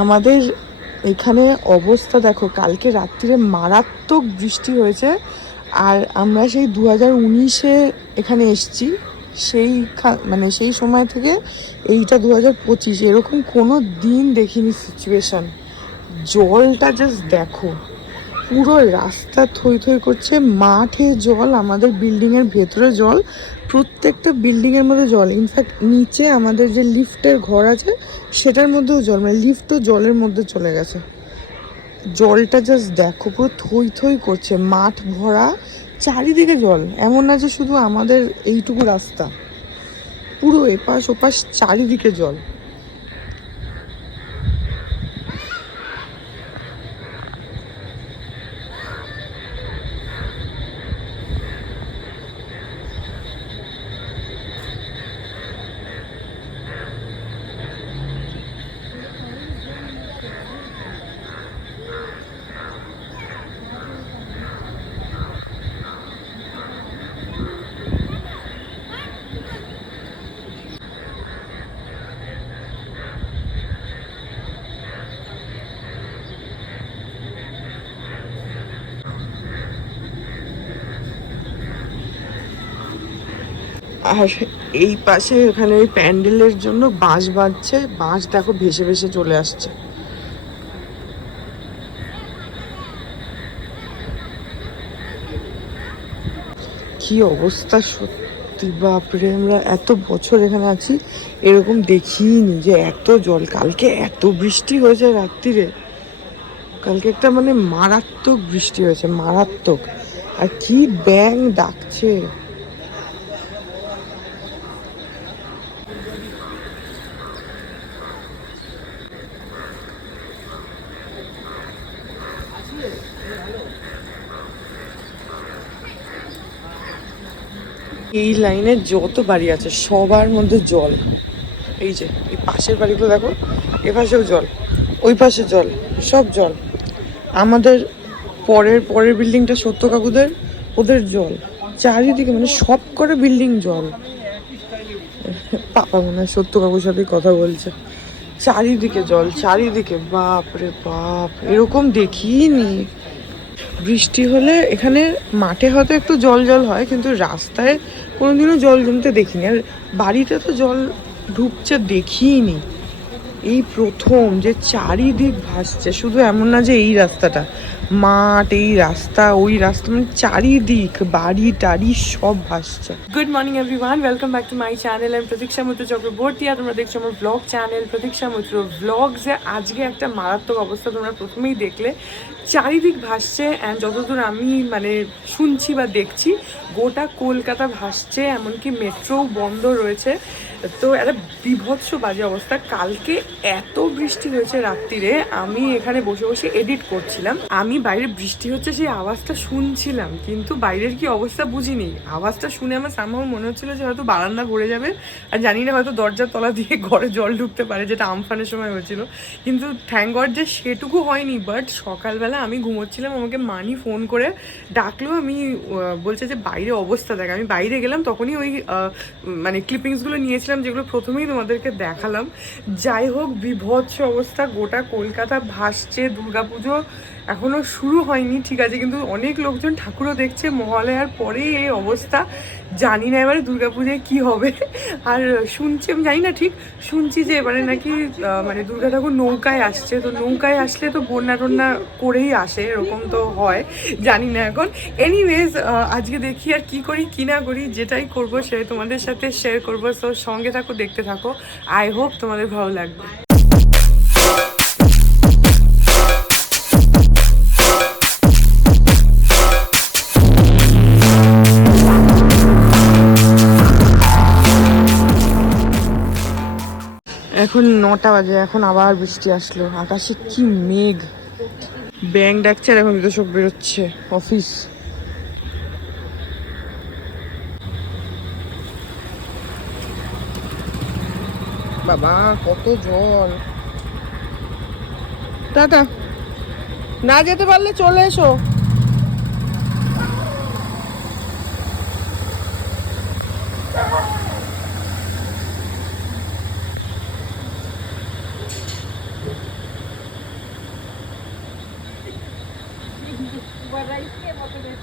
আমাদের এখানে অবস্থা দেখো, কালকে রাত্রিরে মারাত্মক বৃষ্টি হয়েছে। আর আমরা সেই দু হাজার উনিশে এখানে এসছি, সেই মানে সেই সময় থেকে এইটা দু হাজার পঁচিশ, এরকম কোনো দিন দেখিনি সিচুয়েশান জলটা জাস্ট দেখো, পুরো রাস্তা থই থই করছে, মাঠে জল, আমাদের বিল্ডিংয়ের ভেতরে জল প্রত্যেকটা বিল্ডিংয়ের মধ্যে জল। ইনফ্যাক্ট নিচে আমাদের যে লিফটের ঘর আছে, সেটার মধ্যেও জল মানে লিফটও জলের মধ্যে চলে গেছে। জলটা জাস্ট দেখো, পুরো থই থই করছে, মাঠ ভরা, চারিদিকে জল। এমন না যে শুধু আমাদের এইটুকু রাস্তা। পুরো এপাশ ওপাশ চারিদিকে জল। আর এই পাশে এখানে ওই প্যান্ডেলের জন্য বাঁশ বাঁধছে, বাঁশ দেখো ভেসে ভেসে চলে আসছে। কি অবস্থা সত্যি বাপরে, আমরা এত বছর এখানে আছি, এরকম দেখিনি যে এত জল, কালকে এত বৃষ্টি হয়েছে রাত্রিরে। কালকে একটা মানে মারাত্মক বৃষ্টি হয়েছে, মারাত্মক। আর কি ব্যাং ডাকছে। এই লাইনে যত বাড়ি আছে, সবার মধ্যে জল। এই যে, এই পাশের বাড়িগুলো দেখো, এ পাশেও জল, ওই পাশে জল, সব জল। আমাদের পরের পরের বিল্ডিংটা সত্য কাকুদের, ওদের জল। চারিদিকে মানে সব করে বিল্ডিং জল। পাপা মনে হয় সত্য কাকুর সাথে কথা বলছে। চারিদিকে জল, চারিদিকে বাপ রে বাপ, এরকম দেখিনি। বৃষ্টি হলে এখানে মাঠে হয়তো একটু জল জল হয়, কিন্তু রাস্তায় কোনোদিনও জল জমতে দেখিনি। আর বাড়িতে তো জল ঢুকছে দেখিনি এই প্রথম যে চারিদিক ভাসছে, শুধু এমন না যে এই রাস্তাটা, মাঠ, এই রাস্তা, ওই রাস্তা মানে চারিদিক, বাড়ি টাড়ি সব ভাসছে। Good morning everyone welcome back to my channel আমি প্রতীক্ষা চক্রবর্তী আর তোমরা দেখছ আমার ব্লগ চ্যানেল প্রতীক্ষা মিত্র ব্লগসে আজকে একটা মারাত্মক অবস্থা তোমরা প্রথমেই দেখলে। চারিদিক ভাসছে অ্যান্ড যতদূর আমি মানে শুনছি বা দেখছি, গোটা কলকাতা ভাসছে, এমনকি মেট্রোও বন্ধ রয়েছে। তো একটা বিভৎস বাজে অবস্থা। কালকে এত বৃষ্টি হয়েছে রাত্রিরে, আমি এখানে বসে বসে এডিট করছিলাম। আমি বাইরে বৃষ্টি হচ্ছে সেই আওয়াজটা শুনছিলাম, কিন্তু বাইরের কি অবস্থা বুঝিনি। আওয়াজটা শুনে আমার সামহাও মনে হচ্ছিল যে হয়তো বারান্দা ভরে যাবে, আর জানি না হয়তো দরজার তলা দিয়ে ঘরে জল ঢুকতে পারে, যেটা আমফানের সময় হয়েছিল। কিন্তু থ্যাংক গড যে সেটুকু হয়নি বাট সকালবেলা আমি ঘুমোচ্ছিলাম, আমাকে মানি ফোন করে ডাকলো, আমি বলছে যে, বাইরে অবস্থা দেখ। আমি বাইরে গেলাম, তখনই ওই মানে ক্লিপিংসগুলো নিয়েছিলাম যেগুলো প্রথমেই তোমাদেরকে দেখালাম। যাই হোক, বিভৎস অবস্থা। গোটা কলকাতা ভাসছে, দুর্গাপুজো এখনও শুরু হয়নি, ঠিক আছে? কিন্তু অনেক লোকজন ঠাকুরও দেখছে মহালয়ার পরেই এই অবস্থা। জানি না এবারে দুর্গাপুজোয় কি হবে। আর শুনছি, আমি জানি না ঠিক, শুনছি যে এবারে নাকি মানে দুর্গা ঠাকুর নৌকায় আসছে। তো নৌকায় আসলে তো বন্যা টন্যা করেই আসে, এরকম তো হয়, জানি না এখন। এনিওয়েজ আজকে দেখি আর কি করি, কি না করি, যেটাই করব সে তোমাদের সাথে শেয়ার করব। তো সঙ্গে থাকো, দেখতে থাকো। আই হোপ তোমাদের ভালো লাগবে। এখন নটা বাজে, এখন আবার বৃষ্টি আসলো। আকাশে কি মেঘ। ব্যাং ডাকছে আর এখন সব বেরোচ্ছে। অফিস। বাবা কত জল। টাটা। না যেতে পারলে চলে এসো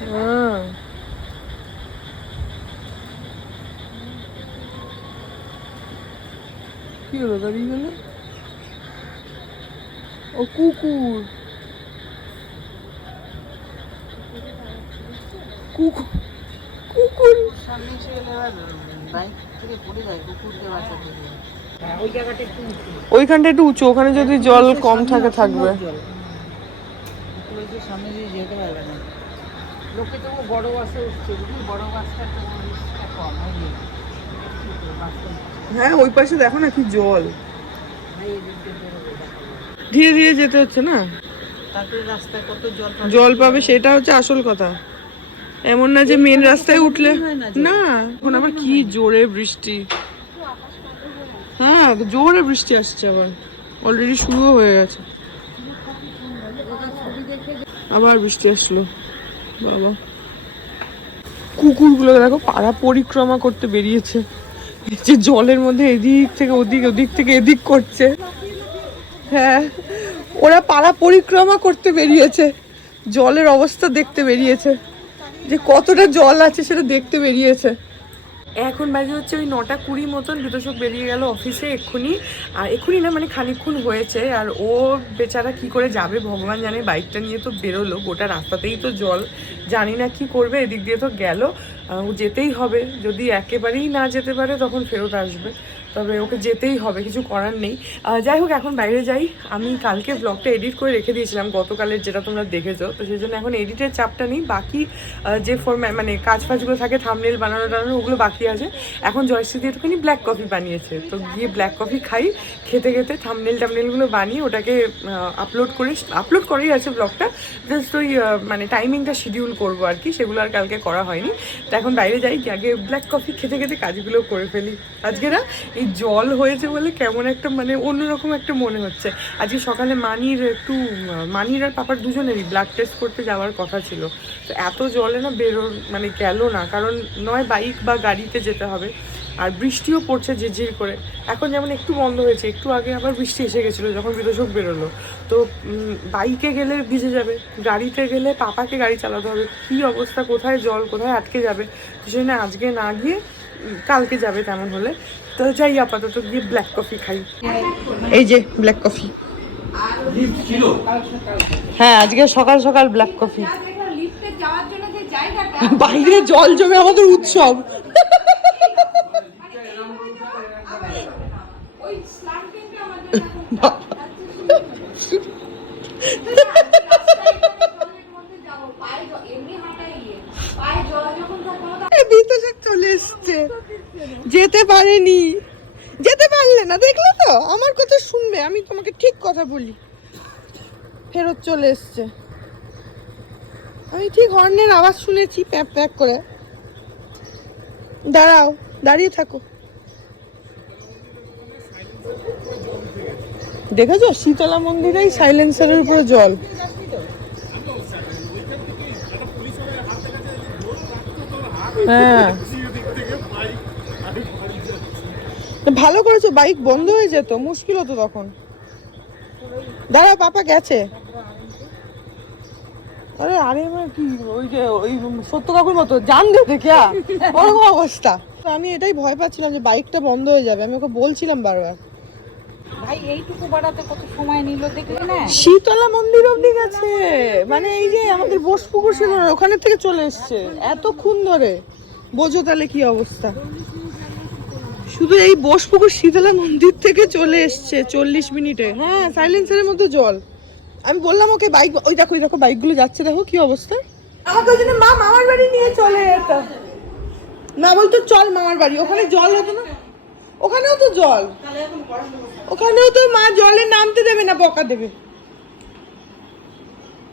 হ্যাঁ। কি হলো দাঁড়িয়ে গেল ও কুকুর। কুকুর। কুকুর। সামনে এসে গেলে বাইক থেকে পড়ে যায় কুকুরকে বাঁচাতে ওইখানটা একটু উঁচু ওখানে যদি জল কম থাকে থাকবে। জল সামনে দিয়ে যেতে পারবে না লোকে তো বড় বাসে উঠছে বড় বাসটা কম হ্যাঁ ওই পাশে দেখো না কি জল ভাই এই দিক দিয়ে বেরোবে দেখো। ধীরে ধীরে যেতে হচ্ছে না? তারপরে রাস্তায় কত জল পাবে? জল পাবে সেটা হচ্ছে আসল কথা। এমন না যে মেন রাস্তায় উঠলে না এখন আবার কি জোরে বৃষ্টি। হ্যাঁ জোরে বৃষ্টি আসছে আবার। অলরেডি শুরুও হয়ে গেছে। আবার বৃষ্টি আসলো। বাবা। কুকুরগুলো দেখো পাড়া পরিক্রমা করতে বেরিয়েছে। যে জলের মধ্যে এদিক থেকে ওদিক ওদিক থেকে এদিক করছে। হ্যাঁ। ওরা পাড়া পরিক্রমা করতে বেরিয়েছে। জলের অবস্থা দেখতে বেরিয়েছে। যে কতটা জল আছে সেটা দেখতে বেরিয়েছে। এখন বাজে হচ্ছে ওই নটা কুড়ি মতন, বিতোষক বেরিয়ে গেল অফিসে এক্ষুনি। আর এক্ষুনি না মানে খানিকক্ষণ হয়েছে, আর ও বেচারা কি করে যাবে ভগবান জানে, বাইকটা নিয়ে তো বেরোলো, গোটা রাস্তাতেই তো জল। জানি না কি করবে, এদিক দিয়ে তো গেল। ও যেতেই হবে, যদি একেবারেই না যেতে পারে তখন ফেরত আসবে। তবে ওকে যেতেই হবে, কিছু করার নেই। যাই হোক, এখন বাইরে যাই। আমি কালকে ব্লগটা এডিট করে রেখে দিয়েছিলাম, গতকালের যেটা তোমরা দেখেছ। তো সেই জন্য এখন এডিটের চাপটা নেই। বাকি যে ফর্ম্যাট মানে কাজ ফাজগুলো থাকে থামনেল বানানো টানানো, ওগুলো বাকি আছে। এখন জয়শ্রী দিয়ে একটুখানি ব্ল্যাক কফি বানিয়েছে। তো গিয়ে ব্ল্যাক কফি খাই, খেতে খেতে থামনেল টামনেলগুলো বানিয়ে ওটাকে আপলোড করে আপলোড করেই আছে ব্লগটা জাস্ট ওই মানে টাইমিংটা শিডিউল করব আর কি, সেগুলো আর কালকে করা হয়নি। তো এখন বাইরে যাই আগে ব্ল্যাক কফি খেতে খেতে কাজগুলো করে ফেলি। আজকে না এই জল হয়েছে বলে কেমন একটা মানে অন্যরকম একটা মনে হচ্ছে। আজকে সকালে মানির একটু, মানির আর পাপার দুজনেরই ব্লাড টেস্ট করতে যাওয়ার কথা ছিল। তো এত জলে না বেরো মানে গেল না, কারণ নয় বাইক বা গাড়িতে যেতে হবে, আর বৃষ্টিও পড়ছে ঝিরঝির করে। এখন যেমন একটু বন্ধ হয়েছে, একটু আগে আবার বৃষ্টি এসে গেছিল যখন বিদোষক বেরোলো। তো বাইকে গেলে ভিজে যাবে, গাড়িতে গেলে পাপাকে গাড়ি চালাতে হবে, কী অবস্থা, কোথায় জল, কোথায় আটকে যাবে, সেই আজকে না গিয়ে কালকে যাবে তেমন হলে। তো যাই আপাতত গিয়ে ব্ল্যাক কফি খাই। এই যে ব্ল্যাক কফি হ্যাঁ আজকে সকাল সকাল ব্ল্যাক কফি লিফটে যাওয়ার জন্য যে জায়গাটা বাইরে জল জমে আমাদের উৎসব। ওই স্লান্টিংটা আমার জন্য জলের মধ্যে যাব পায়ে জ- এমনি হাঁটাই ইয়ে। পায়ে জল যখন থাকবে তখন বিতোষক চলে এসছে যেতে পারেনি। যেতে পারলে না, দেখলে তো? আমার কথা শুনবে, আমি তোমাকে ঠিক কথা বলি। ফেরত চলে এসছে। আমি ঠিক হর্নের আওয়াজ শুনেছি, প্যাক প্যাক করে। দাঁড়াও, দাঁড়িয়ে থাকো। দেখেছ? শীতলা মন্দিরেই সাইলেন্সারের উপরে জল। হ্যাঁ তো ভালো করেছ বাইক বন্ধ হয়ে যেত মুশকিল হতো তখন। দাঁড়া পাপা গেছে। আরে আরে আমার কি ওই যে ওই সত্য কাকুর মতো জান দে দেখে ওরকম অবস্থা। আমি এটাই ভয় পাচ্ছিলাম যে বাইকটা বন্ধ হয়ে যাবে আমি ওকে বলছিলাম বারবার। ভাই এইটুকু বাড়াতে কত সময় নিল দেখলে না? শীতলা মন্দির অব্দি গেছে। মানে এই যে আমাদের বোসপুকুর ছিল ওখানে থেকে চলে এসছে এতক্ষণ ধরে। বোঝো তাহলে কি অবস্থা। শুধু এই বোসপুকুর শীতলা মন্দির থেকে চলে এসছে চল্লিশ মিনিটে। হ্যাঁ সাইলেন্সারের মধ্যে জল। আমি বললাম ওকে বাইক ওই দেখো ওই দেখো বাইকগুলো যাচ্ছে দেখো কি অবস্থা। আমাকে ওই জন্য মা মামার বাড়ি নিয়ে চলে যেত। না বলতো চল মামার বাড়ি। ওখানে জল হতো না। ওখানেও তো জল। ওখানেও তো মা জলে নামতে দেবে না বকা দেবে।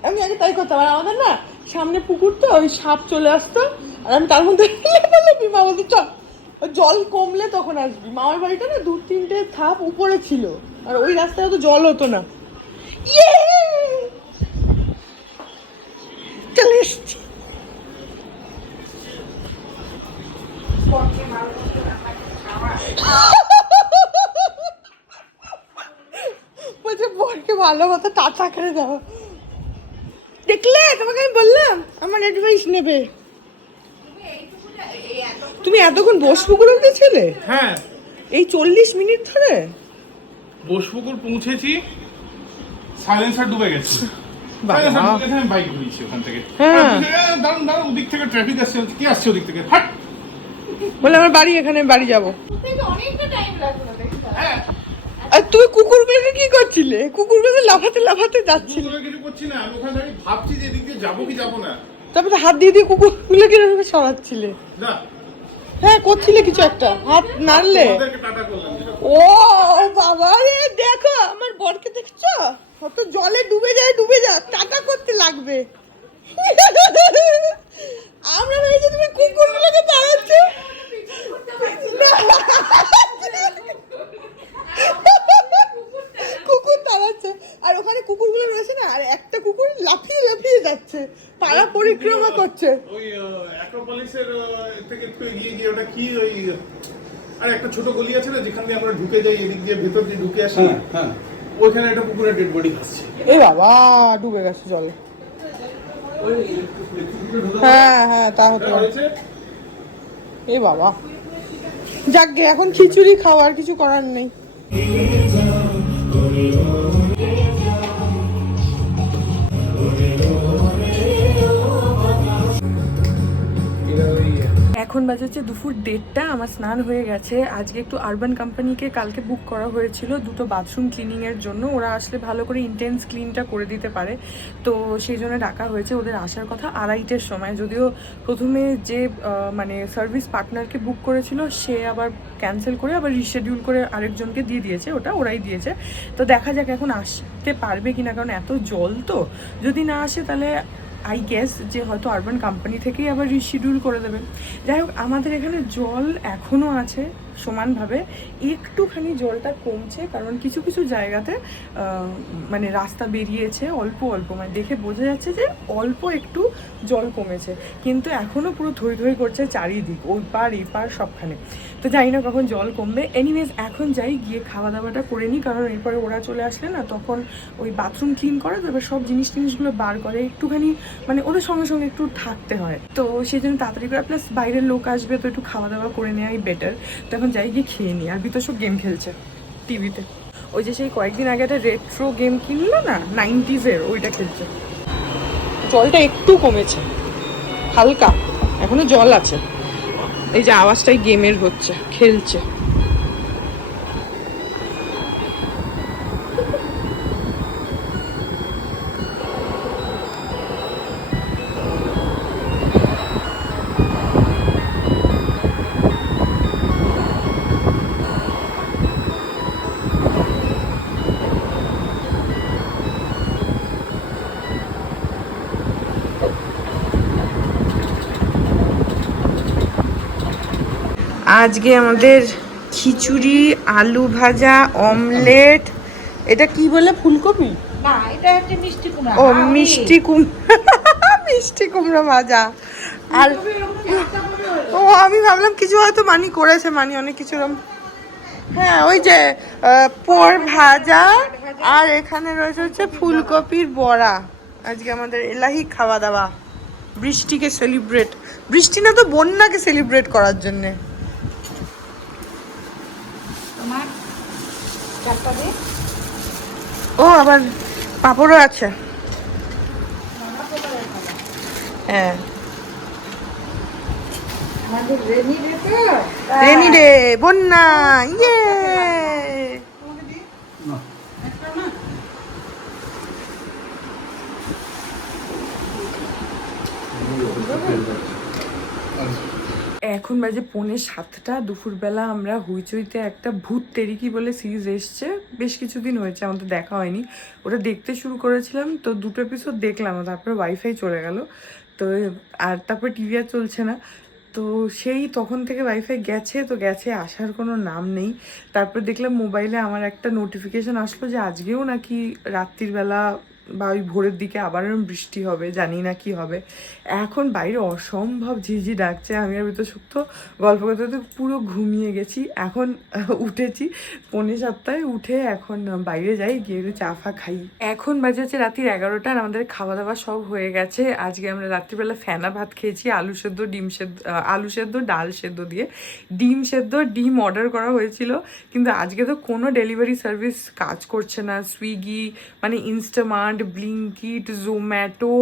আমি আগে তাই করতাম। আর আমাদের না সামনে পুকুর তো ওই সাপ চলে আসতো। আর আমি তার মধ্যে মা? বলতো চল। জল কমলে তখন আসবি। মামার বাড়িটা না দু তিনটে থাপ উপরে ছিল। আর ওই রাস্তায় তো জল হতো না। ইয়ে! বলছে, বরকে ভালো মতো টাটা করে দেখলে? তোমাকে আমি বললাম, আমার অ্যাডভাইস নেবে। তুমি এতক্ষণ বসপুকুরতে ছিলে হ্যাঁ। এই চল্লিশ মিনিট ধরে? বোসপুকুর পৌঁছেছি সাইলেন্সার ডুবে গেছে। বাইক ঘুরিয়েছি ওখান থেকে। হ্যাঁ। ওদিকে, দাঁড়ান দাঁড়ান ওদিক থেকে ট্রাফিক আসছে কি আসছে ওদিক থেকে। হাট। বলে আমার বাড়ি এখানে বাড়ি যাব। হ্যাঁ। আর তুমি কুকুরগুলোকে কি করছিলে? লাফাতে লাফাতে যাচ্ছিল। কিছু কিছু করছি না আমি ওখানে দাঁড়িয়ে ভাবছি যে এদিক দিয়ে যাব কি যাব না। তারপরে হাত দিয়ে দিয়ে কুকুরগুলোকে সরাচ্ছিলে। না হ্যাঁ করছিলে কিছু একটা? হাত নাড়লে? ও বাবা রে দেখো আমার বরকে দেখছ? কত জলে ডুবে যায় ডুবে যাক টাটা করতে লাগবে। আমরা ভেবেছি তুমি কুকুরগুলোকে তাড়াচ্ছো। কুকুর তাড়াচ্ছে। আর ওখানে কুকুরগুলো রয়েছে না আর একটা কুকুর লাফিয়ে লাফিয়ে যাচ্ছে। পাড়া পরিক্রমা করছে। ওই থেকে একটু এগিয়ে গিয়ে ওটা কি ওই আর একটা ছোট গলি আছে না যেখান দিয়ে আমরা ঢুকে যাই এদিক দিয়ে ভেতর দিয়ে ঢুকে আসি হ্যাঁ ওইখানে একটা কুকুরের ডেড বডি ভাসছে। এ বাবা ডুবে গেছে জলে। হ্যাঁ হ্যাঁ তা হতে পারে। এ বাবা। যাক গে এখন খিচুড়ি খাওয়ার কিছু করার নেই। এখন বাজে হচ্ছে দুপুর দেড়টা, আমার স্নান হয়ে গেছে। আজকে একটু আরবান কোম্পানিকে কালকে বুক করা হয়েছিল দুটো বাথরুম ক্লিনিংয়ের জন্য। ওরা আসলে ভালো করে ইন্টেন্স ক্লিনটা করে দিতে পারে। তো সেই জন্য ডাকা হয়েছে ওদের আসার কথা আড়াইটের সময়। যদিও প্রথমে যে মানে সার্ভিস পার্টনারকে বুক করেছিল, সে আবার ক্যান্সেল করে আবার রিশেডিউল করে আরেকজনকে দিয়ে দিয়েছে। ওটা ওরাই দিয়েছে। তো দেখা যাক এখন আসতে পারবে কিনা, কারণ এত জল তো। যদি না আসে তাহলে আই গেস যে হয়তো আরবান কোম্পানি থেকেই আবার রিশিডিউল করে দেবে। যাই হোক, আমাদের এখানে জল এখনও আছে। সমানভাবে একটুখানি জলটা কমছে, কারণ কিছু কিছু জায়গাতে মানে রাস্তা বেরিয়েছে অল্প অল্প মানে দেখে বোঝা যাচ্ছে যে অল্প একটু জল কমেছে। কিন্তু এখনও পুরো থই থই করছে চারিদিক ওই পার এই পার সবখানে। তো জানি না কখন জল কমবে। এনিওয়েজ এখন যাই, গিয়ে খাওয়া দাওয়াটা করে নিই, কারণ এরপরে ওরা চলে আসলে না, তখন ওই বাথরুম ক্লিন করে, তো এবার সব জিনিস টিনিসগুলো বার করে, একটুখানি মানে ওদের সঙ্গে সঙ্গে একটু থাকতে হয়। তো সেই জন্য তাড়াতাড়ি করে প্লাস বাইরের লোক আসবে, তো একটু খাওয়া দাওয়া করে নেওয়াই বেটার তো যাই গিয়ে খেয়ে নিই। আর ভিতর সব গেম খেলছে টিভিতে ওই যে সেই কয়েকদিন আগে একটা রেট্রো গেম কিনলো না? নাইনটিজের ওইটা খেলছে। জলটা একটু কমেছে। হালকা। এখনও জল আছে। এই যে আওয়াজটাই গেমের হচ্ছে, খেলছে। আজকে আমাদের খিচুড়ি আলু ভাজা অমলেট। এটা কি বলে? ফুলকপি? না এটা হচ্ছে মিষ্টি কুমড়া। ও মিষ্টি কুম মিষ্টি কুমড়ো ভাজা। আর ও আমি ভাবলাম কিছু হয়তো মানি করেছে মানি অনেক কিছু এরকম হ্যাঁ ওই যে পোর ভাজা আর এখানে রয়েছে হচ্ছে ফুলকপির বড়া। আজকে আমাদের এলাহি খাওয়া দাওয়া। বৃষ্টিকে সেলিব্রেট বৃষ্টি না তো বন্যাকে সেলিব্রেট করার জন্যে। তোমার চারটা দিয়ে। ও আবার পাঁপড়ও আছে। হ্যাঁ। রেনি রে তো? রেনি রে বন্যা ইয়ে। এখন বাজে পৌনে সাতটা, দুপুরবেলা আমরা হুইচুইতে একটা ভূত তেরিকি বলে সিরিজ এসছে। বেশ কিছুদিন হয়েছে আমাদের দেখা হয়নি। ওটা দেখতে শুরু করেছিলাম, তো দুটো এপিসোড দেখলাম তারপরে ওয়াইফাই চলে গেল। তো আর তারপরে টিভি আর চলছে না। তো সেই তখন থেকে ওয়াইফাই গেছে, তো গেছে আসার কোনো নাম নেই। তারপর দেখলাম মোবাইলে আমার একটা নোটিফিকেশন আসলো যে আজকেও নাকি রাত্রির বেলা বা ওই ভোরের দিকে আবার এরম বৃষ্টি হবে, জানি না কি হবে। এখন বাইরে অসম্ভব ঝিঝি ডাকছে, আমি আর ভিতর সুক্ত গল্প করতে করতে পুরো ঘুমিয়ে গেছি। এখন উঠেছি, পৌনে সাতটায় উঠে এখন বাইরে যাই, গিয়ে একটু চা ফা খাই। এখন বাজে হচ্ছে রাত্রির এগারোটা, আর আমাদের খাওয়া দাওয়া সব হয়ে গেছে। আজকে আমরা রাত্রিবেলা ফেনা ভাত খেয়েছি, আলু সেদ্ধ, ডিম সেদ্ধ আলু সেদ্ধ, ডাল সেদ্ধ দিয়ে। ডিম সেদ্ধ, ডিম অর্ডার করা হয়েছিল, কিন্তু আজকে তো কোনো ডেলিভারি সার্ভিস কাজ করছে না। সুইগি মানে Instamart Blinkit, Zomato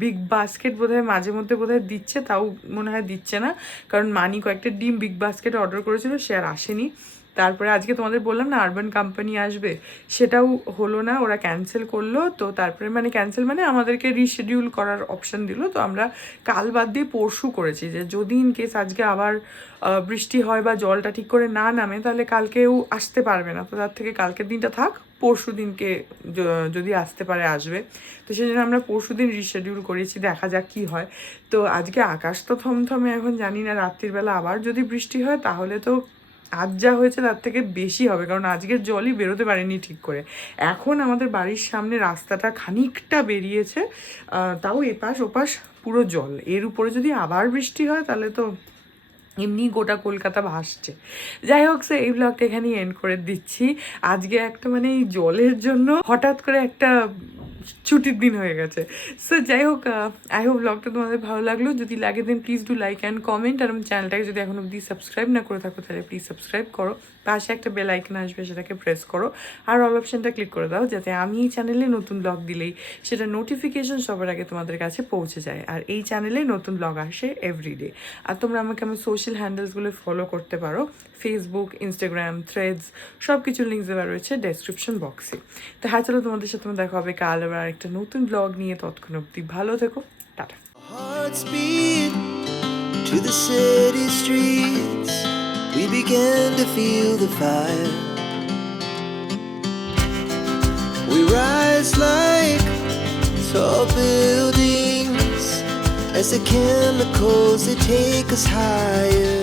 big basket বোধহয় মাঝে মধ্যে বোধহয় দিচ্ছে, তাও মনে হয় দিচ্ছে না। কারণ মানি কয়েকটা ডিম বিগ বাস্কেট অর্ডার করেছিল, সে আর আসেনি। তারপরে আজকে তোমাদের বললাম না আরবান কোম্পানি আসবে। সেটাও হলো না, ওরা ক্যান্সেল করল। তো তারপরে মানে ক্যান্সেল মানে আমাদেরকে রিশেডিউল করার অপশান দিল। তো আমরা কাল বাদ দিয়ে পরশু করেছি যে, যদি ইন কেস আজকে আবার বৃষ্টি হয় বা জলটা ঠিক করে না নামে, তাহলে কালকেও আসতে পারবে না। তো তার থেকে কালকের দিনটা থাক, পরশু দিনকে যদি আসতে পারে, আসবে। তো সেই জন্য আমরা পরশু দিন রিশেডিউল করেছি, দেখা যাক কি হয়। তো আজকে আকাশ তো থমথমে, এখন জানি না রাত্রিবেলা আবার যদি বৃষ্টি হয়, তাহলে তো আজ যা হয়েছে তার থেকে বেশি হবে, কারণ আজকের জলই বেরোতে পারেনি ঠিক করে। এখন আমাদের বাড়ির সামনে রাস্তাটা খানিকটা বেরিয়েছে তাও এপাশ ওপাশ পুরো জল। এর উপরে যদি আবার বৃষ্টি হয় তাহলে তো এমনি গোটা কলকাতা ভাসছে। যাই হোক সে এই ব্লগটা এখানেই এন্ড করে দিচ্ছি। আজকে একটা মানে এই জলের জন্য হঠাৎ করে একটা ছুটির দিন হয়ে গেছে। সো যাই হোক আই হোপ ব্লগটা তোমাদের ভালো লাগল। যদি লাগে then please do like and comment আর আমার চ্যানেলটাকে যদি এখন অবধি সাবস্ক্রাইব না করে থাকো, তাহলে প্লিজ সাবস্ক্রাইব করো। পাশে একটা বেল আইকন আসবে, সেটাকে প্রেস করো। আর অল অপশনটা ক্লিক করে দাও, যাতে আমি এই চ্যানেলে নতুন ব্লগ দিলেই সেটা নোটিফিকেশন সবার আগে তোমাদের কাছে পৌঁছে যায়। আর এই চ্যানেলে নতুন ব্লগ আসে এভরিডে আর তোমরা আমাকে আমার সোশ্যাল হ্যান্ডেলসগুলো ফলো করতে পারো। ফেসবুক ইনস্টাগ্রাম থ্রেডস সব কিছু লিঙ্ক দেওয়া রয়েছে ডেসক্রিপশন বক্সে তো হ্যাঁ চলো তোমাদের সাথে দেখা হবে কাল আবার একটা নতুন ব্লগ নিয়ে তৎক্ষণ অব্দি ভালো থেকো tata Hearts beat to the city streets. We began to feel the fire. We rise like tall buildings as the chemicals they take us higher.